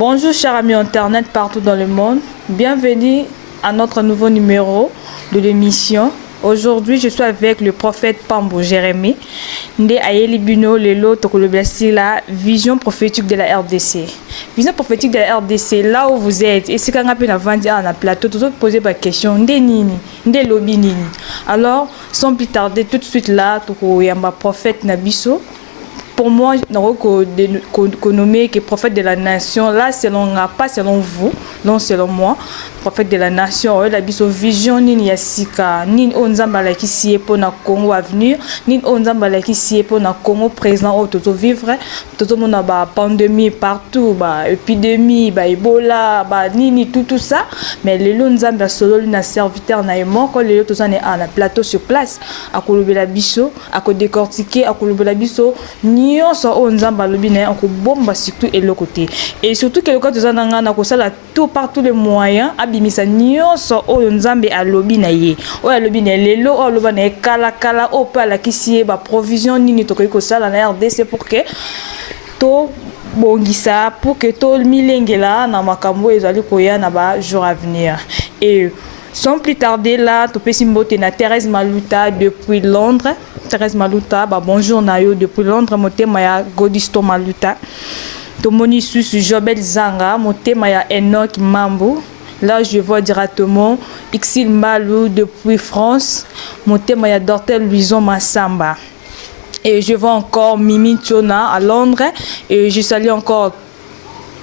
Bonjour chers amis internet partout dans le monde, bienvenue à notre nouveau numéro de l'émission. Aujourd'hui je suis avec le prophète Pambo Jérémie, Nde Ayeli Bino Lelo Tokoloblassi, la vision prophétique de la RDC. Vision prophétique de la RDC, là où vous êtes, et c'est quand on a vendu à un plateau, tout le monde pose la question, Nde Nini, Nde Lobi Nini. Alors, sans plus tarder, tout de suite là, Tokoyamba prophète Nabiso. Pour moi, qu'on nomme que prophète de la nation, là, pas selon vous, non selon moi, prophète de la nation, la vision, ni yasika, ni onzambala qui sied pour na Congo avenir, ni onzambala qui sied pour na Congo présent, où tout vivre, tout le monde a pandémie partout, épidémie, Ebola, ni tout ça, mais les lonzamba solo, na serviteur, na aimant, quand les autres sont à la plateau sur place, à Kolobela biso, à décortiquer, à Kolobela biso, ni onzamba lobine on bomba surtout et le côté et surtout que le côté zananga na ko sala tout par tous les moyens abimisa nyonso onzambe a lobina ye o a lobina lelo o lobana kala o pala kisie ba provision nini to ko sala na RDC pour que to bongisa pour que to milengela na makambo ezali koya na ba jour à venir et sans plus tarder là to pesimbote na Thérèse Maluta depuis Londres. Thérèse Maluta, bonjour Nayo depuis Londres, motema ya Godisto Maluta. Tomoni Sus Jobel Zanga, motema ya Enoch Mambo. Là je vois directement Ixil Malou depuis France, motema ya Dortel Luison Massamba. Et je vois encore Mimi Chona à Londres et je salue encore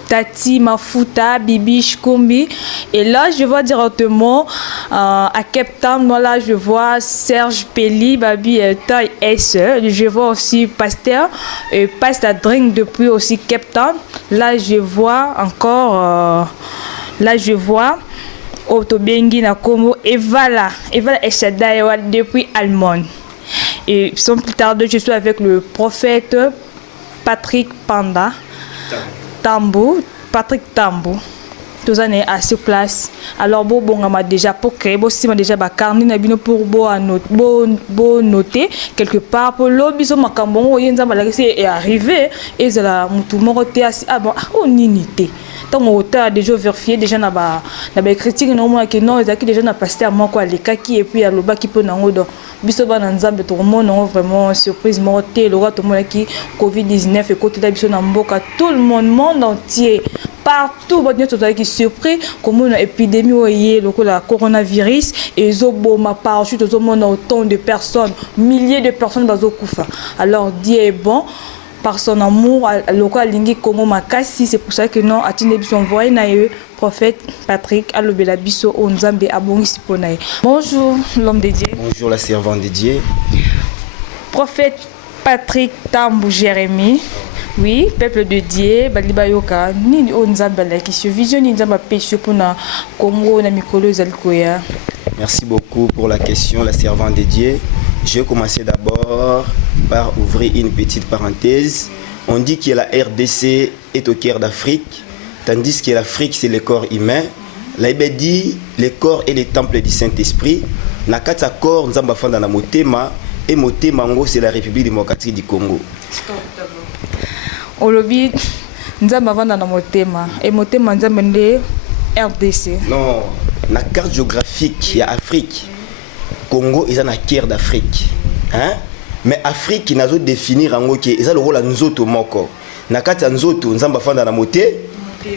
Tati Mafuta, Bibi Shkumbi. Et là, je vois directement à Cape Town, là, je vois Serge Pelli, Babi Toy S. Je vois aussi Pasteur, Pasteur Drink depuis aussi Cape Town. Là, je vois encore, Otobengi Nakomo, Evala Eshadaïwa depuis Allemagne. Et sans plus tarder, je suis avec le prophète Patrick Panda. Patrick Tambo, tous années à sur place. Alors bon on m'a déjà pour créer, bon si m'a déjà carnet na bino pour noter quelque part pour l'obiso makambon yenza malaki est arrivé et la mutu moroté on nité. Tant on a déjà vérifié déjà na ba critique non moi que non ezaki déjà na pasteur moi quoi les kaki et puis à loba qui peut nango biso bana nzambe to mon vraiment surprise morté le roi to mon qui Covid-19 et côté da biso na mboka tout le monde entier partout bon tout qui surpris comme une épidémie oyé le la coronavirus et zoboma partout tout le monde autant de personnes milliers de personnes bazo kufa alors Dieu est bon par son amour local lingi Congo makasi c'est pour ça que non atine biso envoyé na prophète Patrick alobela biso onzambe abongisi ponaye. Bonjour l'homme de Dieu. Bonjour la servante de Dieu. Prophète Patrick Tambo Jérémie. Oui, peuple de Dieu, balibayoka ni onzambe la qui se vision ni nzamba péché pour na Congo na mikolo zalikoya. Merci beaucoup pour la question la servante de Dieu. Je vais commencer d'abord par ouvrir une petite parenthèse. On dit que la RDC est au cœur d'Afrique, tandis que l'Afrique c'est le corps humain. La Bible dit le corps est le temple du Saint-Esprit. Nakata corps nzamba fanda na motema et motema ngo c'est la République démocratique du Congo. Olobi nzamba fanda na motema et motema nzamba nde RDC. Non, la carte géographique ya Afrique. Congo est dans la cœur d'Afrique. Hein? Mais Afrique n'a pas définir en OK. Et ça le rôle à nzoto moko. Nakati nzoto nzamba fanda na moté.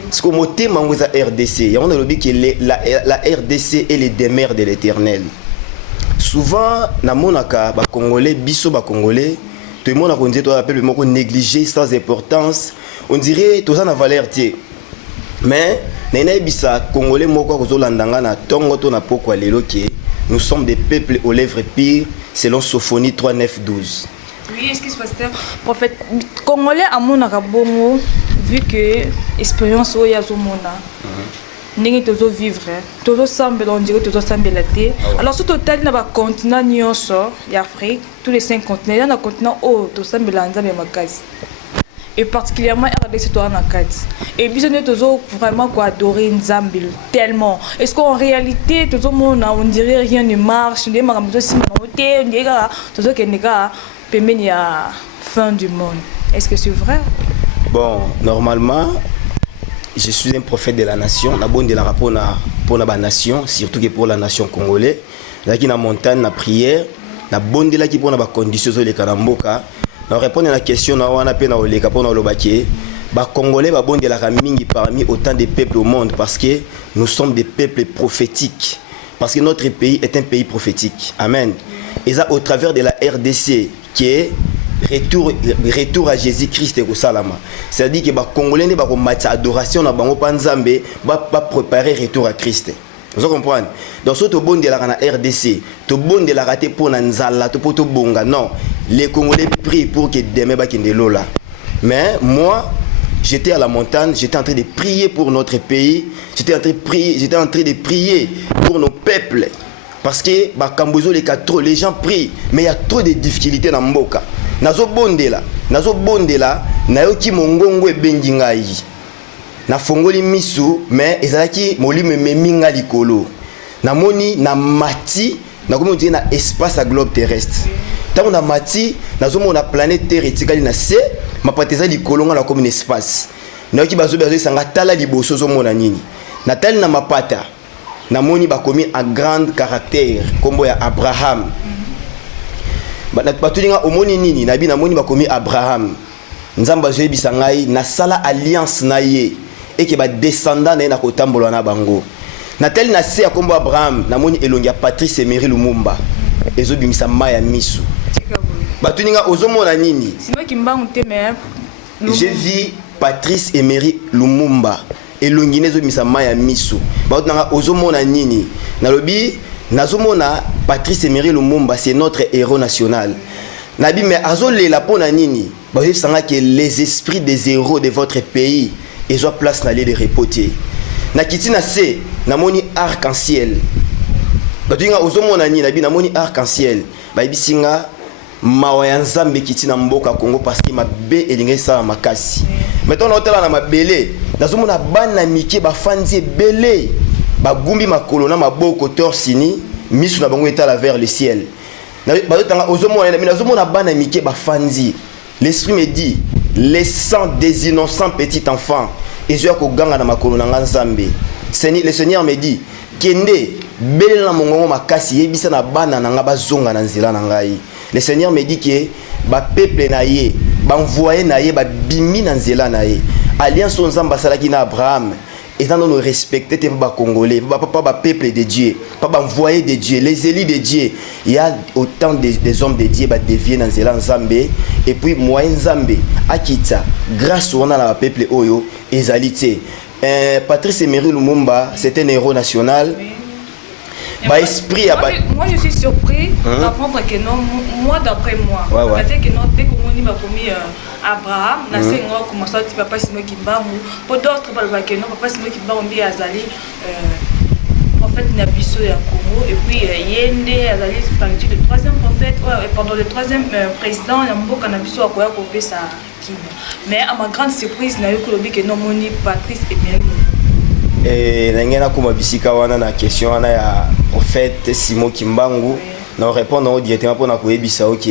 Parce que moté mango za RDC. Et on a dit que la RDC est les demeures de l'Éternel. Souvent na monaka ba congolais biso ba congolais tout le monde a connu toi appelle moko négligé sans importance. On dirait tout ça na valeur tie. Mais nena bisa congolais moko ko zolandanga na tongo to na poko lelo ki nous sommes des peuples aux lèvres pires, selon Sophonie 3, 9, 12. Oui, est-ce qu'il se passe prophète congolais à mon arabongo, vu que l'expérience où il y a mon n'est que toujours vivre, toujours semble, on dirait toujours semble la terre. Alors, sur total, il y a un continent, il y a l'Afrique, tous les 5 continents, il y a un continent où tout semble l'Anzam et Makaz. Et particulièrement RDC toi en quatre. Et puis on est toujours vraiment quoi adorer Nzambe tellement. Est-ce qu'en réalité tout le monde on dirait rien ne marche, on dirait on dirait toujours qu'il y a fin du monde. Est-ce que c'est vrai? Bon, normalement je suis un prophète de la nation. Na bonde la pour la nation, surtout que pour la nation congolaise. Là qui na montagne na prière, na bonde là qui pour na conditions les kanamboka. Na répondre à la question na wana pe na oleka pour na lobaki. Ba congolais ba bonde la mingi parmi autant de peuples au monde parce que nous sommes des peuples prophétiques. Parce que notre pays est un pays prophétique. Amen. Et ça au travers de la RDC qui est retour à Jésus-Christ et au Salama. C'est-à-dire que les Congolais ne vont pas adoration na bango panzambe va préparer retour à Christ. Vous comprenez? Dans ce bon de la RDC, to bon de la raté pour nanzala, to poto bonga. Non, les Congolais prient pour que demain ba kende lola. Mais moi, j'étais à la montagne, j'étais en train de prier pour notre pays, j'étais en train de prier pour nos peuples. Parce que les gens prient, mais il y a trop de difficultés dans Mboka. Nazo bondela, nayoki mongongo ebengi ngai. Na fongoli misu, mais ezalaki molime meminga likolo. Namoni na mati, na komo dire na espace à globe terrestre. Tant na mati, nazo mona planète Terre etikali na se, mapateza likolo nga na comme un espace. Nayoki bazo sanga tala liboso zo mona nini. Natali na mapata. Namoni bakomi un grand caractère kombo ya Abraham. Batulinga omoni nini nabi namoni bakomi Abraham. Nzamba zo yebisa ngai na sala alliance na ye et que ba descendant na kotambola na bango. Natali na se ya kombo Abraham namoni elongi ya Patrice Emery Lumumba. Ezo bimisa maya misu. Batulinga ozomona nini? Sima kimbangu te mais je vis Patrice Emery Lumumba. Elongi nezo bimisa maya misu. Batulinga ozomona nini? Nalobi nazomona Patrice Emery Lumumba, c'est notre héros national. Nabi mais azole la pona nini? Ba vous savez que les esprits des héros de votre pays ils ont place d'aller les repoter. Na kitina se namoni arc-en-ciel. Ba dinga ozomona nini nabi namoni arc-en-ciel. Ba bisinga mawa ya nzambe kitina mboka Congo parce que mabe elinga sa makasi. Maintenant na hôtel na mabele nazomona bana mike ba fandi belé. Bagumbi makolo na maboko torsini misu na bango etala vers le ciel. Na bazotanga ozomona na nazomona bana mike ba fandi. L'esprit me dit les sangs des innocents petits enfants ezoya ko ganga na makolo na nzambe. Le Seigneur me dit kende bele na mongongo makasi yebisa na bana na nga bazonga na nzela na ngai. Le Seigneur me dit que ba peuple na ye ba envoyer na ye ba bimi na nzela na ye. Alliance nzamba salaki na Abraham. Et dans nous respecter les Congolais, pas peuple de Dieu, pas envoyé de Dieu, les élus de Dieu. Il y a autant des hommes de Dieu qui deviennent dans Zéland Zambé et puis moyen Zambé, Akita, grâce au peuple Oyo, Ezalité. Patrice Emery Lumumba, c'est un héros national. Bah, esprit moi je suis surpris d'apprendre que non, moi d'après moi, c'est-à-dire que non, dès que mon a commis Abraham, na c'est moi comment ça tu papa Simon Kimbangu, pour d'autres pas que non papa Simon Kimbangu bien azali prophète Nabiso ya Congo et puis Yende azali parti le troisième prophète pendant le troisième président ya mboka Nabiso akoya kopé ça Kim. Mais à ma grande surprise na yo kolobi que non moni Patrice Emery. Et nangena kuma bisika wana na question wana ya prophète Simon Kimbangu na répondre directement pour na koyebisa OK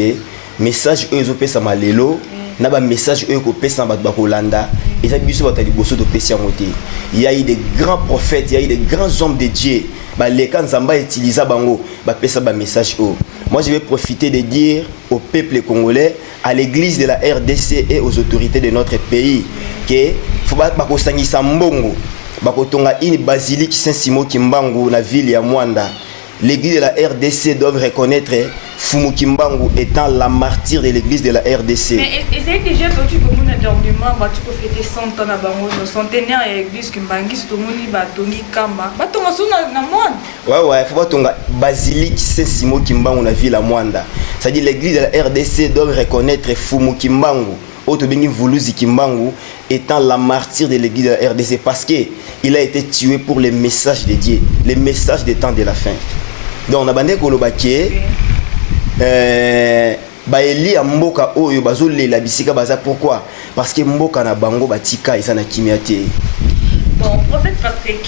message eux opesa malelo na ba message eux ko pesa ba kolanda et ça biso ba tali bosso de pesa moté il y a eu des grands prophètes il y a eu des grands hommes de Dieu ba les kan zamba utiliser bango ba pesa ba message eux. Moi je vais profiter de dire au peuple congolais, à l'église de la RDC et aux autorités de notre pays que faut ba ko sangisa mbongo bakotonga une basilique Saint-Simon Kimbangu na ville ya Mwanda. L'église de la RDC doit reconnaître Fumu Kimbangu étant la martyre de l'église de la RDC. Mais essayez déjà que tu peux mon adornement, tu peux fêter 100 ans à Bango, le centenaire de l'église Kimbangu, c'est tout le monde va donner Kamba. Va tomber sur na Mwanda. Ouais, faut pas tomber basilique Saint-Simon Kimbangu na ville ya Mwanda. C'est-à-dire l'église de la RDC doit reconnaître Fumu Kimbangu. Otobengi Vuluzi Kimbangu étant la martyre de l'église de la RDC parce qu'il a été tué pour les messages de Dieu, les messages des temps de la fin. Donc on a bandé Kolobake Baeli a Mboka Oyo Bazole la bisika baza pourquoi? Parce que Mboka na bango batika isa na kimiate. Bon, prophète Patrick.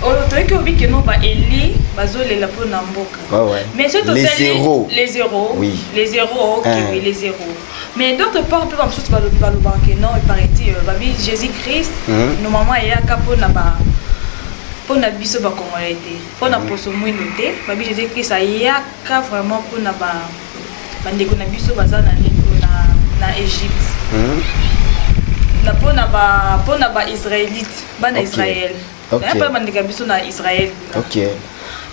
Que non pas Eli bazole la pour na Mboka. Ouais. Mais c'est les zéros. Les zéros. Oui. Les zéros, OK, oui, les zéros. Mais d'autre part, on peut voir chose par le banque, non, il paraît Jésus-Christ, normalement, il y a un capot là-bas. Pour na biso ba Congolais té pour na poso mwino té babi Jésus-Christ ayaka vraiment pour na ba ndeko na biso baza na niveau na Égypte na pour na ba israélite ba na Israël na pas bandeka biso na Israël. OK.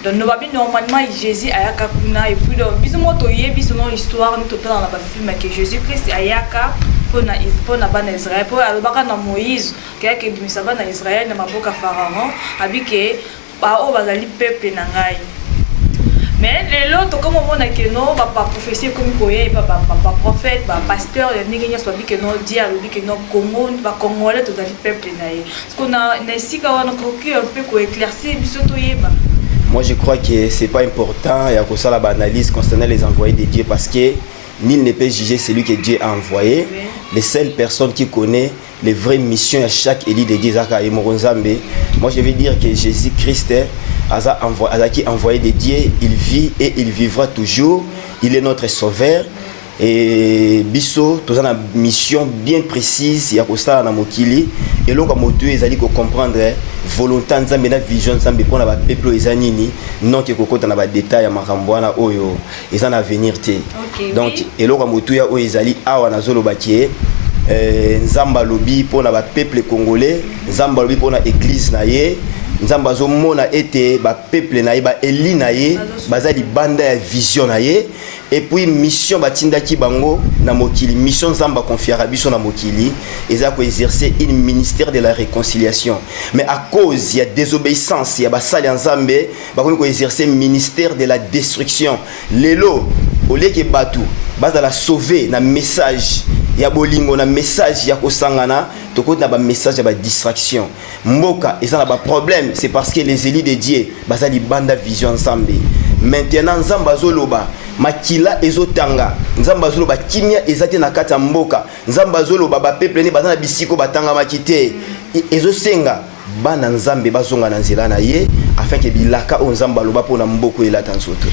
Donc nous babi normalement Jésus ayaka kuna et puis donc biso moto yebi son histoire nous total dans la film que Jésus-Christ ayaka pour na ban Israël pour alobaka na Moïse que bimisa ban Israël na maboka pharaon abike ba o bazali peuple na ngai. Mais les autres comme on a que non ba prophétie comme koye ba prophète ba pasteur ni ngenya so bike no dia bike no Congo ba Congolais tozali peuple na ye. Parce qu'on a sika wana ko un peu ko éclaircir biso to yeba. Moi je crois que c'est pas important et à cause de la analyse concernant les envoyés de Dieu parce que nul ne peut juger celui que Dieu a envoyé. Oui. Les seules personnes qui connaissent les vraies missions à chaque élit de Dieu, moi je vais dire que Jésus-Christ a envoyé de Dieu, il vit et il vivra toujours. Il est notre sauveur. Et biso tous une mission bien précise il y a pour ça na mokili et là comme tu es allé comprendre volonté nzambe na vision nzambe pour na ba peuple ezanini non que kokota na ba détail ya makambo na oyo ezana avenir te. Donc et là comme tu ya oyo ezali awa na zolo bakie nzamba lobi pour na ba peuple congolais nzamba lobi pour na église na ye nzamba zo mona ete ba peuple na ye ba eli na ye bazali banda ya vision na ye. Et puis mission batindaki bango na mokili mission nzamba confiera biso na mokili eza ko exercer une ministère de la réconciliation mais à cause il y a désobéissance il y a basali nzambe ba ko exercer ministère de la destruction lelo olé ke batu bazala sauver na message ya bolingo na message ya kosangana toko na ba message ya ba distraction mboka eza na ba problème c'est parce que les élites de Dieu bazali banda vision nzambe maintenant nzamba zoloba makila ezotanga nzamba zoloba kimia ezate na kata mboka nzamba zoloba ba peuple ne bazana bisiko batanga makite ezosenga bana nzambe bazonga na nzela na ye afin que bilaka o nzamba loba pona mboko elata nzoto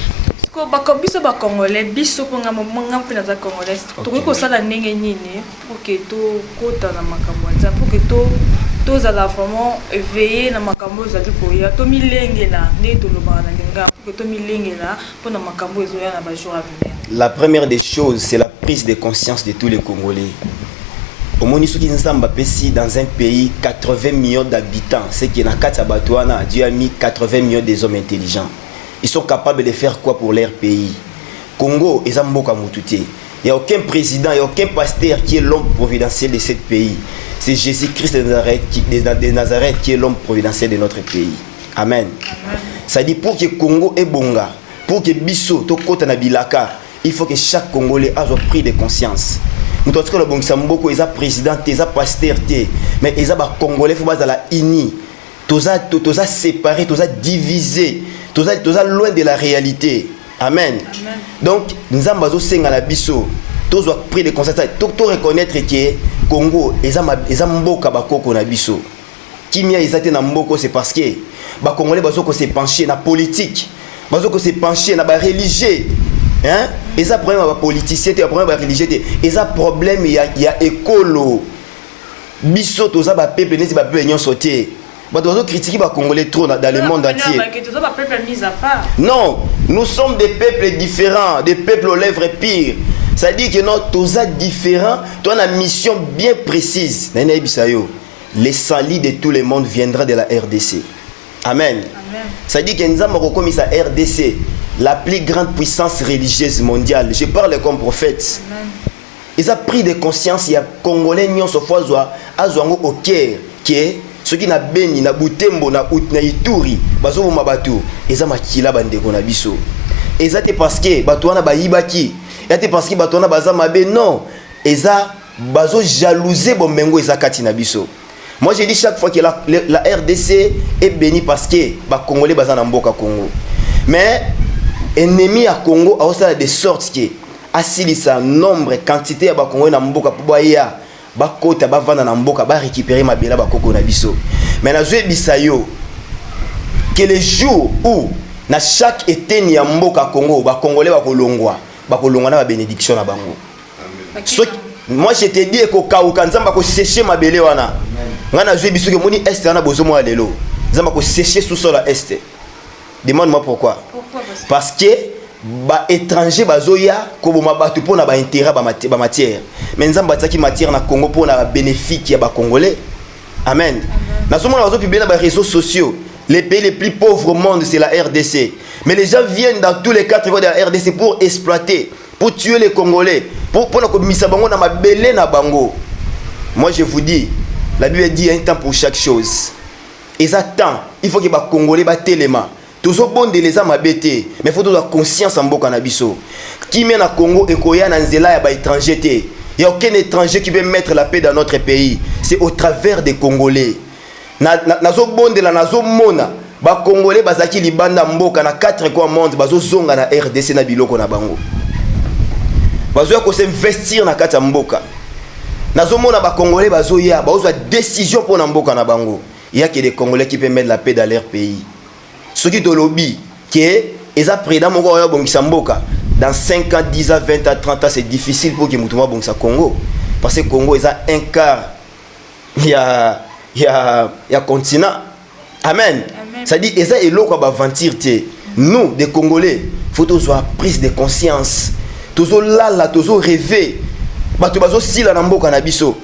ko bakobiso ba Congolais biso ko ngamo ngampe na za Congolais to ko sala ndenge nini pour que to kota na makambo za pour que to zala vraiment éveillé na makambo za ko ya to milengela ne to loba na linga pour que to milengela pour na makambo ezoya na ba jour à venir. La première des choses c'est la prise de conscience de tous les Congolais. Au Monisu qui nzamba pesi dans un pays 80 millions d'habitants, c'est qui na kata batwana Dieu a mis 80 millions des hommes intelligents. Ils sont capables de faire quoi pour leur pays? Congo, ils ont beaucoup à moutouté. Il n'y a aucun président, il n'y a aucun pasteur qui est l'homme providentiel de ce pays. C'est Jésus-Christ de Nazareth qui est l'homme providentiel de notre pays. Amen. Ça dit pour que Congo est bonga, pour que Bisso, Tokota Nabilaka, il faut que chaque Congolais ait pris de conscience. Nous avons le bon Samboko, ils ont président, ils ont pasteur, mais ils ont Congolais, il faut que la uni. Tous a séparé, tous a divisé, tous a loin de la réalité. Amen. Amen. Donc, nous avons senga biso, tous ont pris des consciences, tous reconnaître que Congo, ils ont mboka bakoko na biso. Kimia ils ont mboko c'est parce que ba Congolais bazoko se pencher na politique, bazoko se pencher na ba religieux. Hein? Ils ont problème ba politicien, ils ont problème ba religieux, ils ont problème il y a écolo. Biso tous a ba peuple nesi ba peuple nyon sauter. Bah, doit critiquer les Congolais trop dans le monde entier. Non, nous sommes des peuples différents, des peuples aux lèvres pires. Ça dit que non, tous sont différents, tu as une mission bien précise. Les salis de tout le monde viendra de la RDC. Amen. Amen. Ça dit que nous avons commis sa RDC, la plus grande puissance religieuse mondiale. Je parle comme prophète. Amen. Ils ont pris de conscience, il y a Congolais qui ont au cœur qui est ceux qui na beni na butembo na Ituri bazo mabatu eza makila bandeko na biso ezate parce que bato wana bayibaki ezate parce que bato wana baza mabe non eza bazo jalouser bombengo eza kati na biso. Moi je dis chaque fois que la RDC est bénie parce que ba Congolais baza na mboka Congo mais ennemi à Congo a aussi de sorte que asilisa nombre quantité ya ba Congolais na mboka poboya bakota bavanda na mboka ba récupérer mabela bakoko na biso. Mais na zwe bisayo que les jours où na chaque été ni ya mboka Congo ba Congolais bakolongwa na ba bénédiction na bango. Moi je te dis que kauka nzamba ko sécher mabele wana. Ngana zwe biso ke moni est wana bozomo alelo. Nzamba ko sécher sous sol à est. Demande-moi pourquoi. Parce que ba étranger bazoya ko boma batu pona ba intérêt ba matière. Mais nzamba tsaki matière na Congo pona bénéfice ya ba congolais. Amen. Na somona bazo publier na ba réseaux sociaux. Les pays les plus pauvres au monde c'est la RDC. Mais les gens viennent dans tous les 4 coins de la RDC pour exploiter, pour tuer les Congolais, pour que misa bango na mabele na bango. Moi je vous dis, la Bible dit un temps pour chaque chose. Et ça temps, il faut que les Congolais battent les mains. Tous les bons de les âmes abêtés, mais il faut avoir conscience en boka na biso. Qui mène à Congo et koya na nzela ya ba étranger té. Il n'y a aucun étranger qui veut mettre la paix dans notre pays. C'est au travers des Congolais. Nazo bonde la nazo mona. Ba Congolais bazaki libanda mboka na 4 coins monde bazo zonga na RDC na biloko na bango. Bazo ko s'investir na kata mboka. Nazo mona ba Congolais bazo ya bazo décision pour na mboka na bango. Il y a que des Congolais qui peuvent mettre la paix dans leur pays. Ceux qui te lobby que eza président moko ya bongisa mboka dans 5 ans, 10 ans, 20 ans, 30 ans c'est difficile pour que mutuma bongisa Congo parce que Congo est un quart il y a continent. Amen. Ça dit eza eloko ba ventir te. Nous des Congolais, faut toujours prise de conscience. Toujours là toujours rêver. Bato bazo sila na mboka na biso.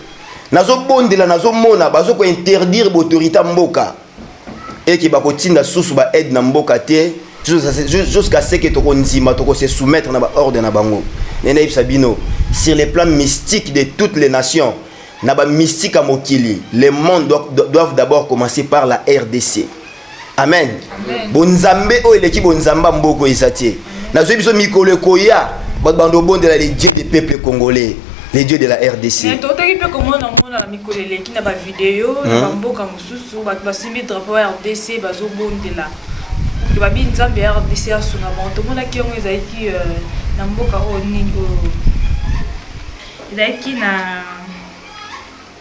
Nazo bondela nazo mona bazo ko interdire l'autorité mboka. Et qui ba kotinda susu ba aide na mboka te jusqu'à ce que toko nzima toko se soumettre na ba ordre na bango. Nena ibsabino sur les plans mystiques de toutes les nations. Na ba mystique à mokili, les mondes doivent d'abord commencer par la RDC. Amen. Bonzambe o eleki bonzamba mboko isatie. Na zo biso mikolo koya bando bonde la les dieux des peuples congolais, les dieux de la RDC. Mais toi tu peux comment on a mikolo eleki na ba vidéo na mboka mususu ba simbi drapeau RDC bazo bonde la. Ke ba bi nzambe RDC asunga monto mona ki ongo ezaki na mboka o nini o. Ezaki na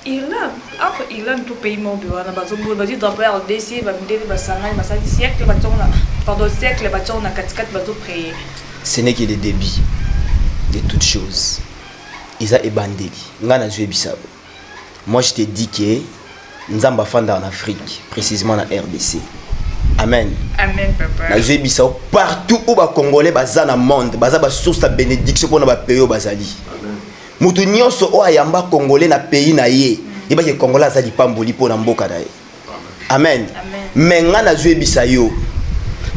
Irlande, après Irlande, tout pays mon bureau, on a besoin de drapeau RDC, on a besoin de siècle, pendant siècle, on a 4 bateaux prêts. Ce n'est que des débits de toutes choses. Ils ont ébandé. Moi je te dis que nous sommes en Afrique, précisément en RDC. Amen. Amen, papa. Nous partout où les Congolais sont dans le monde, ils ont source de bénédiction pour nos pays. Mutu nyonso o ayamba Congolais na pays na ye iba ke Congolais azali pamboli po na mboka na ye. Amen. Menga na zwe bisayo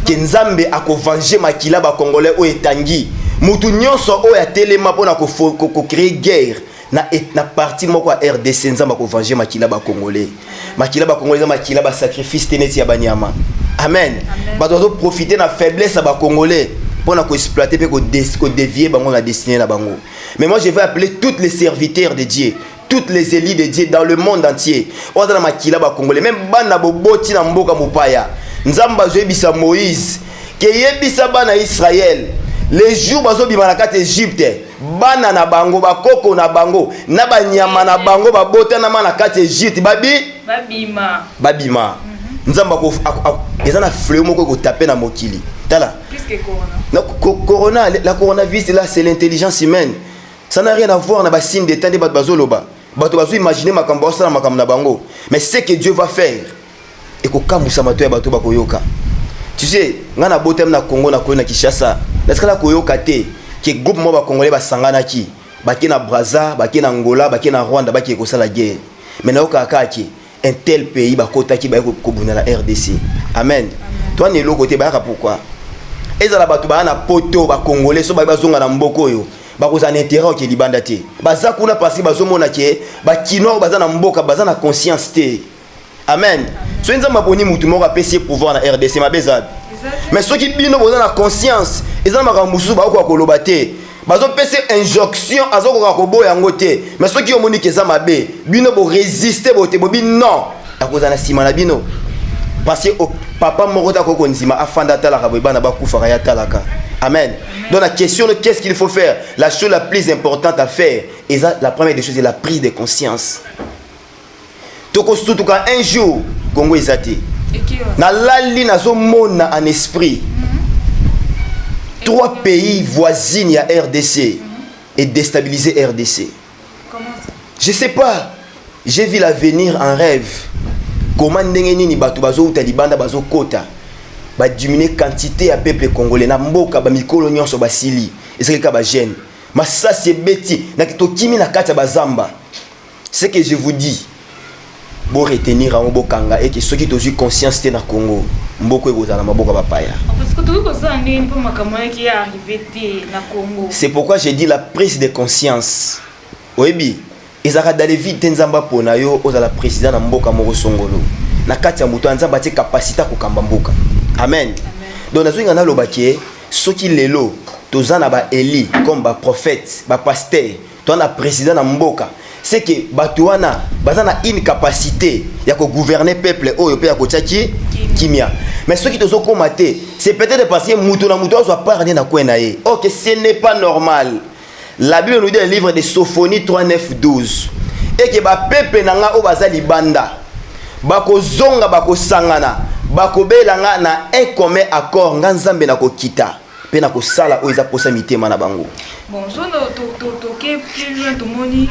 ke nzambe akovanger makila ba Congolais o etangi mutu nyonso o ya telema po na ko créer guerre na parti moko ya RDC nzamba akovanger makila ba Congolais makila ba sacrifice teneti ya banyama. Amen. Ba dozo profiter na faiblesse ba Congolais pour exploiter et dévier la destinée na bango. Mais moi je vais appeler tous les serviteurs de Dieu, toutes les élites de Dieu dans le monde entier. Ozana makila ba Congolais, même bana boboti na mboka mopaya. Nzamba zoebisa Moïse, ke yebisa bana Israël. Les jours bazo bima na kati Égypte, bana na bango bakoko na bango, na banyama na bango babota na mana kati Égypte, babima. Nzamba ko ezana fleuve moko ko taper na mokili. Tala. Plus que corona. La coronavirus là c'est l'intelligence humaine. Ça n'a rien à voir na ba signe de temps de bazoloba. Bato bazo imaginer makambo ça makambo na bango. Mais ce que Dieu va faire et ko kambusa mato ya bato bakoyoka. Tu sais, ngana botem na Congo na koyona Kinshasa. Est-ce que la koyoka te que groupe mo ba congolais ba sangana ki, baki na Brazza, baki na Angola, baki na Rwanda, baki ko sala guerre. Mais na okaka ki un tel pays ba kota ki ba ko buna la RDC. Amen. Toi ne lo côté ba pourquoi? Ezala batu ba na poto ba congolais so ba zonga na mboko yo ba ko za intérêt ke libanda te baza kuna pasi ba zomona ke ba kino baza na mboka baza na conscience te. Amen. So nzamba boni mutu moko apesi pouvoir na RDC mabeza. Mais ceux qui bino baza na conscience ezala makambusu ba ko koloba te bazo pesi injonction azoko ko boya ngote. Mais ceux qui omoni ke za mabe bino bo résister bote bobi non akoza na sima na bino. Parce que papa Morota Koko Nzima afanda talaka bana bakufa ya talaka. Amen. Donc la question de qu'est-ce qu'il faut faire, la chose la plus importante à faire, et ça, la première des choses c'est la prise de conscience. Toko sutuka un jour Congo ezate. Na lali na zo mona en esprit. 3 pays voisins ya RDC et déstabiliser RDC. Comment Je sais pas. J'ai vu l'avenir en rêve. Comment ndenge nini bato bazo utalibanda bazo kota. Ba diminuer quantité à peuple congolais na mboka ba mikolo nyonso basili. Et c'est ka ba jeune. Mais ça c'est bêti. Na kitokimi na kati ba zamba. C'est que je vous dis. Bon retenir en bokanga et que ceux qui ont eu conscience na Congo. Mboko ebozala maboka bapaya. Parce que tout ça n'est pas makamana qui est arrivé na Congo. C'est pourquoi j'ai dit la prise de conscience. Oyebi. Ezaka dale vite nzamba pona yo ozala président na mboka moko songolo na kati ya muto nzamba tie capacité ko kamba mboka. Amen. Donc nazo ngana lobaki soki lelo tozana ba Eli comme ba prophète, ba pasteur, to na président na mboka. C'est que batuana bazana une capacité ya ko gouverner peuple oyo pe ya ko tiaki kimia. Mais ceux qui tozo komaté, c'est peut-être parce que muto na muto soit parler na kwena ye. OK, ce n'est pas normal. La Bible nous dit dans le livre de Sophonie 3, 9, 12. Et que ba pepe nanga o bazali banda. Bako zonga bako sangana. Bako belanga na un commun accord nga nzambe na ko kita. Pe na ko sala o eza posa mitema na bango. Bon, so toke plus loin tout moni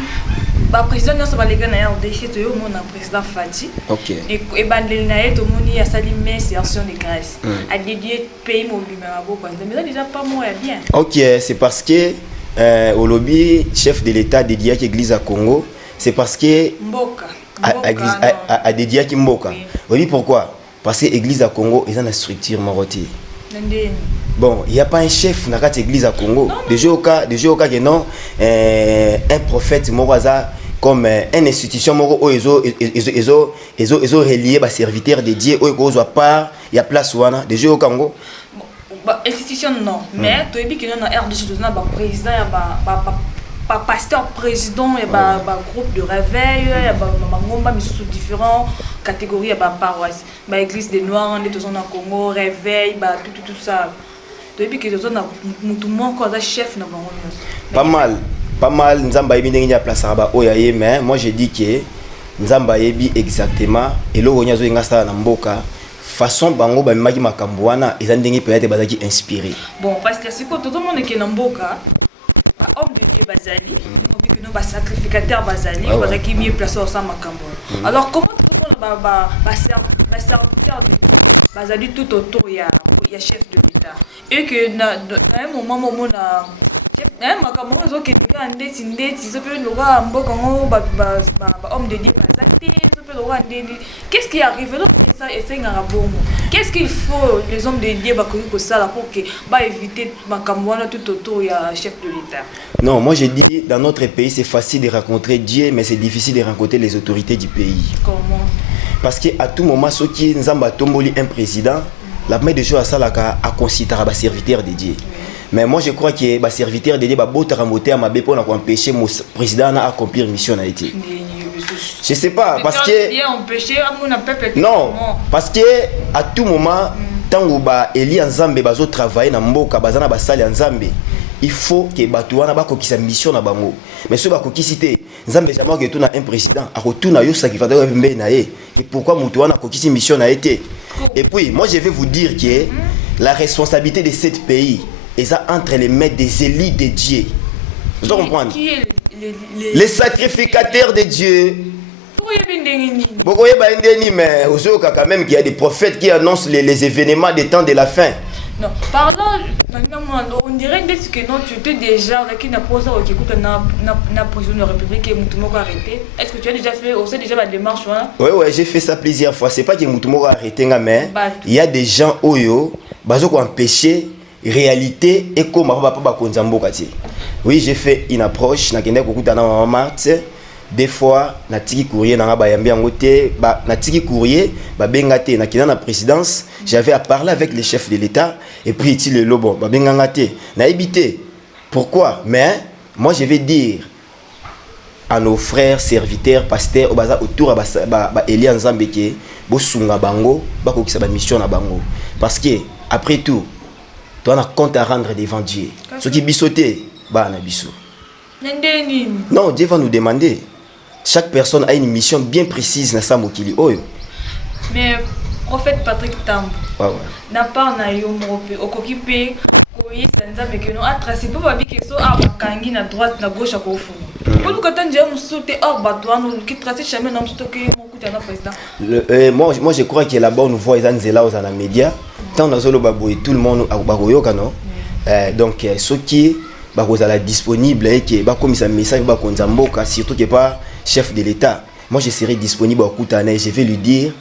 ba président nyonso balega na RDC to yo mona président Fati. OK. Et bandel na ye to moni ya sali messe action de grâce. A dédié pays mobile na boko. Mais ça déjà pas moi bien. OK, c'est parce que au lobby chef de l'État dédié à l'église à Congo, c'est parce que Mboka a dédié à Mboka. Oui, pourquoi? Parce que l'église à Congo est une structure morotée. Bon, il n'y a pas un chef dans l'église à Congo. Déjà au cas que non, un prophète Moraza comme une institution moro ils ont relié ba serviteur dédié au cause part il y a place wana déjà au Congo. Institution non, mais tu as dit que nous avons RDC, nous avons président, pasteur président, il y a groupe de réveil, il y a sous différentes catégories, il y a paroisse, l'église des Noirs, les gens au Congo, réveil, tout ça. Tu as dit que nous avons tout le monde chef. Pas mal, nous avons mis en place mais moi je dis que nous avons exactement, et là, nous avons mboka. Façon bango ba maki makambwana ezandingi peut-être bazaki inspiré. Bon parce que c'est quoi tout le monde qui est dans mboka ba homme de Dieu bazali donc que nous ba sacrificateur bazali bazaki mieux placé au sein makambo. Alors comment tout le monde ba serviteur de bazali tout autour ya chef de l'État et que na un moment na chef na makambo zo ke tika ndeti zo peut le roi mboka ngo ba homme de Dieu bazali zo peut le roi ndeli. Qu'est-ce qui arrive là? Qu'est-ce qu'il faut les hommes de Dieu pour éviter tout autour du chef de l'État? Non, moi je dis dans notre pays c'est facile de rencontrer Dieu mais c'est difficile de rencontrer les autorités du pays. Comment? Parce que à tout moment ceux qui nzamba tomboli un président, la main de choses à ça à considérer ba serviteur de Dieu. Mais moi je crois que ba serviteur de Dieu ba botara moté à ma bé pour empêcher mon président à accomplir mission a été. Je sais pas parce que non parce que à tout moment tant que ba Eli Nzambe bazo travailler na mboka bazana basali Nzambe il faut que batuana ba kokisa mission na bango mais ce ba kokisité Nzambe jamais que tout na un président a retourna yo sacrificateur mbe na ye que pourquoi mutuana kokisi mission a été. Et puis moi je vais vous dire que la responsabilité de ce pays est entre les mains des élites de Dieu. Vous comprenez? Les sacrificateurs de Dieu. Mais quand même qu'il y a des prophètes qui annoncent les événements des temps de la fin. Non, parlant, on dirait que non, tu étais déjà qui n'a pas osé écouter na prison de la République et Moutoumoko arrêté. Est-ce que tu as déjà fait aussi déjà la démarche là? Oui, j'ai fait ça plusieurs fois. C'est pas que Moutoumoko arrêté, mais il y a des gens oyo bazo ko empêcher réalité et comme papa konzamboka ti. Oui, j'ai fait une approche na kende ko kutana na Marthe. Des fois na tiki courrier na bayambi ngote na tiki courrier ba bengate na kina na présidence, j'avais à parler avec les chefs de l'État et puis il le lobo ba bengangate na éviter. Pourquoi? Mais moi je vais dire à nos frères serviteurs pasteurs autour ba Elia Nzambe ke bo sunga bango ba ko kisa ba mission na bango parce que après tout tu as un compte à rendre devant Dieu. Ce qui bisoté ba na biso. Non, Dieu va nous demander. Chaque personne a une mission bien précise dans sa mokili oyo. Mais prophète Patrick Tambo. Na part na yo morope okokipe koyi sanza mekeno a tracé pour babi keso a bakangi na droite na gauche à kofu. Moi je crois que là-bas on voit les Nzela aux médias. Tant dans le babo et tout le monde a baroyoka non. Donc ce qui est disponible et qui est comme un message surtout qui est pas chef de l'État. Moi je serai disponible à Koutana et je vais lui dire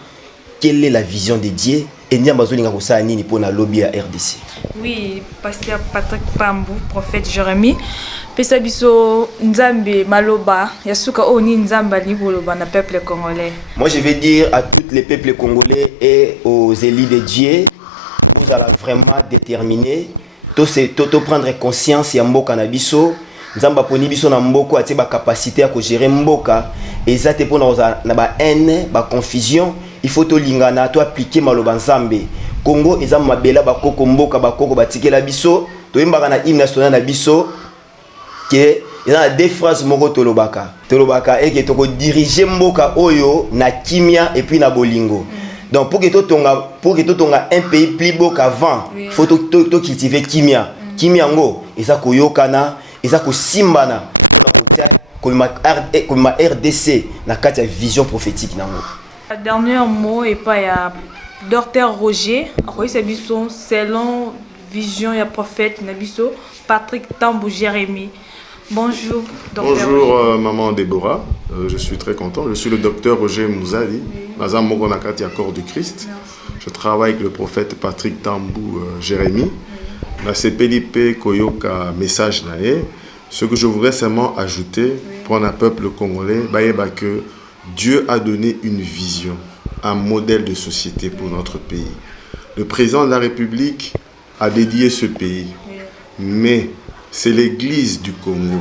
quelle est la vision de Dieu et n'y a pas besoin de pour la lobby à RDC. Oui, pasteur Patrick Pambou, prophète Jérémie. Pesa biso nzambe maloba yasuka oni nzamba liboloba na peuple congolais. Moi je vais dire à tous les peuples congolais et aux élites de Dieu, vous allez vraiment déterminer to prendre conscience ya mboka na biso. Nzamba poni biso na mboko ati ba capacité à gérer mboka ezate pona na ba haine, ba confusion, il faut to lingana to appliquer maloba nzambe. Congo ezam mabela ba koko mboka ba koko batikela biso, to yembaka na hymne national na biso que il y a deux phrases moko tolobaka et que toko diriger mboka oyo na kimia et puis na bolingo. Donc pour que totonga un pays plus beau qu'avant, il faut to cultiver kimia. Kimia ngo eza koyokana, eza ko simbana comme ma RDC na kati ya vision prophétique nango. Le dernier mot est pas ya Dr Roger, après c'est biso selon vision ya prophète nabiso Patrick Tambou Jérémie. Bonjour, docteur. Bonjour, maman Déborah. Je suis très content. Je suis le docteur Roger Mouzali, Nazam Moronakati à Corps du Christ. Je travaille avec le prophète Patrick Tambou Jérémie. La CPLIP Koyoka message naé. Ce que je voudrais seulement ajouter pour un peuple congolais, que Dieu a donné une vision, un modèle de société pour notre pays. Le président de la République a dédié ce pays, mais c'est l'Église du Congo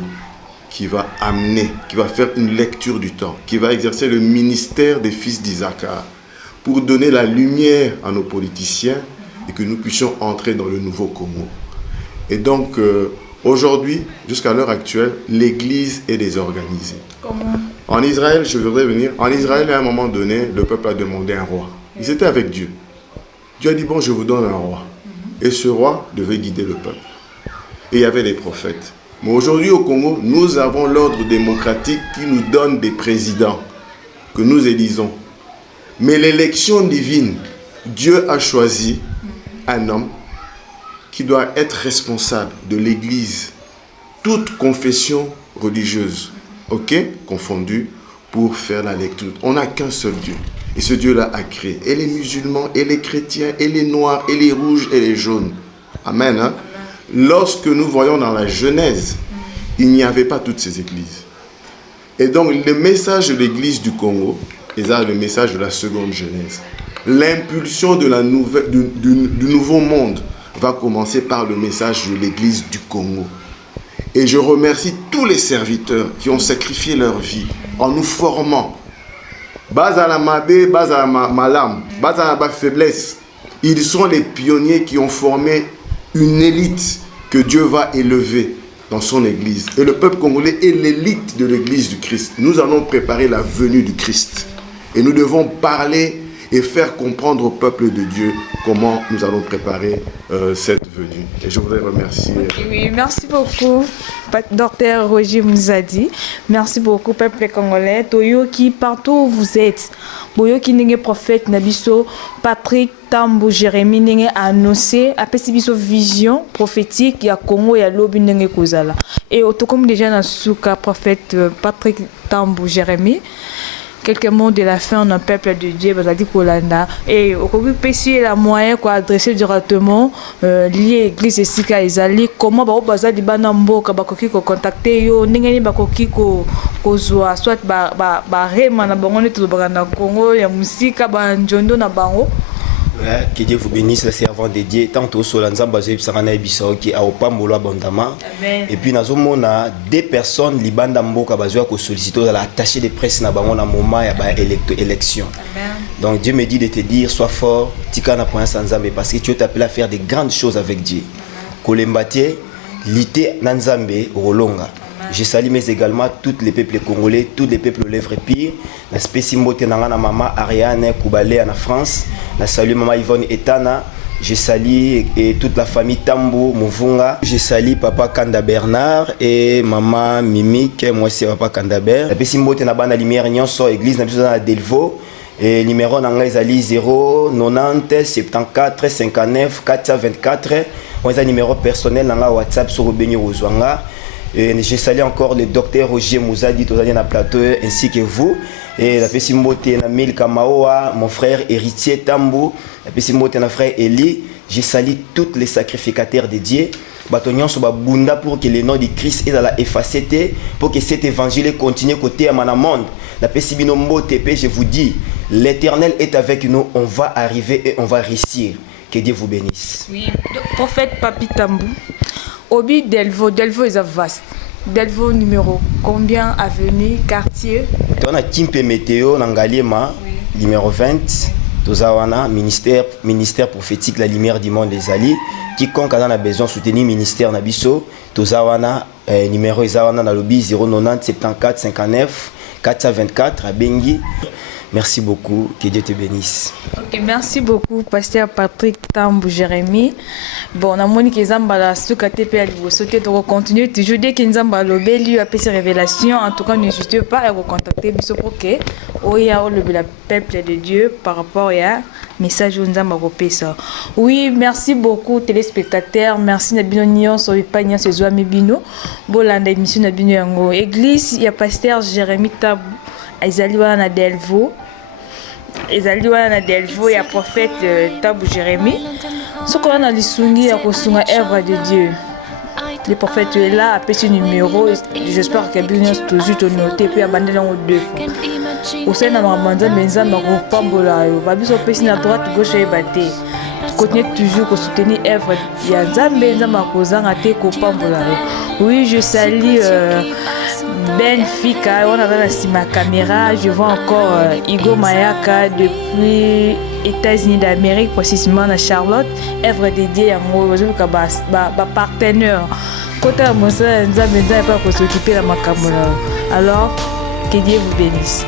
qui va amener, qui va faire une lecture du temps, qui va exercer le ministère des fils d'Isaacar pour donner la lumière à nos politiciens et que nous puissions entrer dans le nouveau Congo. Et donc, aujourd'hui, jusqu'à l'heure actuelle, l'Église est désorganisée. Comment? En Israël, je voudrais venir, en Israël, à un moment donné, le peuple a demandé un roi. Ils étaient avec Dieu. Dieu a dit, bon, je vous donne un roi. Et ce roi devait guider le peuple. Et il y avait des prophètes. Mais aujourd'hui au Congo, nous avons l'ordre démocratique qui nous donne des présidents que nous élisons. Mais l'élection divine, Dieu a choisi un homme qui doit être responsable de l'Église, toute confession religieuse, confondue, pour faire la lecture. On n'a qu'un seul Dieu. Et ce Dieu-là a créé et les musulmans, et les chrétiens, et les noirs, et les rouges, et les jaunes. Amen. Hein? Lorsque nous voyons dans la Genèse, il n'y avait pas toutes ces églises. Et donc le message de l'église du Congo est le message de la seconde Genèse. L'impulsion de du nouveau monde va commencer par le message de l'église du Congo. Et je remercie tous les serviteurs qui ont sacrifié leur vie en nous formant. Base à la mabé, base à la malam, base à la faiblesse. Ils sont les pionniers qui ont formé une élite que Dieu va élever dans son église. Et le peuple congolais est l'élite de l'église du Christ. Nous allons préparer la venue du Christ. Et nous devons parler et faire comprendre au peuple de Dieu comment nous allons préparer cette venue. Et je voudrais remercier... Oui, merci beaucoup, Dr Roger Mouzadi. Merci beaucoup, peuple congolais. Toyo qui partout où vous êtes. Boyo qui n'est prophète Nabiso, Patrick Tambou Jérémie n'est annoncé, après biso vision prophétique, il y a Congo, il y a l'Obi n'est kozala. Et autant comme déjà dans ce cas, prophète Patrick Tambou Jérémie, quelques mots de la fin d'un peuple de Dieu, Bazadi Kolanda. Et au Congo, il la moyen quoi adresser directement lié l'église et Sika Ezali. Comment Bazadi Banambo, Kabakoki ko contacter yo, n'engeni Bakoki ko kozwa, soit ba rema na bango ne tout na Congo, ya musika ba njondo na bango. Que Dieu vous bénisse, les servants de Dieu. Tantôt sur l'ensemble de Psarana et Bissau qui a au Pambolo abondamment. Et puis, nous avons deux personnes, Libanda Mboka Bazoua, qui sollicitent l'attaché de presse dans le moment de l'élection. Donc, Dieu me dit de te dire, sois fort, Tika na point sans Zambé, parce que tu es appelé à faire de grandes choses avec Dieu. Kolembate, Lité Nanzambe, Rolonga. Je salue mais également tous les peuples congolais, tous les peuples lèvres pires. Je salue maman Ariane Koubalé en France. Je salue maman Yvonne Etana. Je salue et toute la famille Tambo, Mouvunga. Je salue papa Kanda Bernard et maman Mimique. Moi c'est papa Kanda Bernard. La Pessimbote na bana lumière nyonso église na biso na Delvaux. Et numéro nanga ezali 090 74 59 424. On a numéro personnel nanga WhatsApp sur Benyo Ozwanga. Et je salue encore le docteur Roger Mouzadi, tout na plateau ainsi que vous. Et la Pessimbote na Mil Kamaoa, mon frère héritier Tambo. La Pessimbote na frère Eli. Je salue tous les sacrificateurs de Dieu. Batonion sur Bunda pour que le nom de Christ est effacé, pour que cet évangile continue côté à mon monde. La Pessibinombo TP, je vous dis, l'Éternel est avec nous, on va arriver et on va réussir. Que Dieu vous bénisse. Oui, prophète Papi Tambou. Obi Delvaux est vaste. Delvaux numéro combien, avenue, quartier? On a Kimpe Météo, Nangalema, numéro 20. Tozawana, ministère prophétique, la lumière du monde des alliés. Quiconque a besoin de soutenir le ministère Nabiso, Tozawana, numéro Izawana na lobby 090 74 59 424 à Bengi. Merci beaucoup, que Dieu te bénisse. Ok, merci beaucoup, pasteur Patrick Tambou Jérémy. Bon, on a monique Zambala, ce que tu as sauter, tu continuer toujours dès que Zambala lui a fait ses révélations. En tout cas, n'hésitez pas à recontacter M. Proké, le peuple de Dieu par rapport à message Zambala. Oui, merci beaucoup, téléspectateurs. Merci Nabino Nyon, sur les paniers, ces oies Mébino. Bolanda, émission Nabino Yango. Église, il y a pasteur Jérémy Tambou. Ezaliwa na Delvaux. Ezaliwa na Delvaux, il y a prophète Tambou Jérémy. Ce qu'on a lisungi à kosunga œuvre de Dieu. Le prophète est là, appelle ce numéro. J'espère que bien toujours te noter puis abandonner en deux fois. Au sein de la Ramanda, mais en groupe Pambola, babi so pesi na droite gauche et batté. Continuez toujours à soutenir œuvre. Il y a Zambé Nzamba kozanga te ko Pambola. Oui, je salue Ben Fika, on avait ma caméra. Je vois encore Igo Mayaka depuis États-Unis d'Amérique, précisément à Charlotte. Œuvre dédiée à moi, partenaire. Côté à moi, ça, Nzamba pas pour s'occuper de ma caméra. Alors, que Dieu vous bénisse.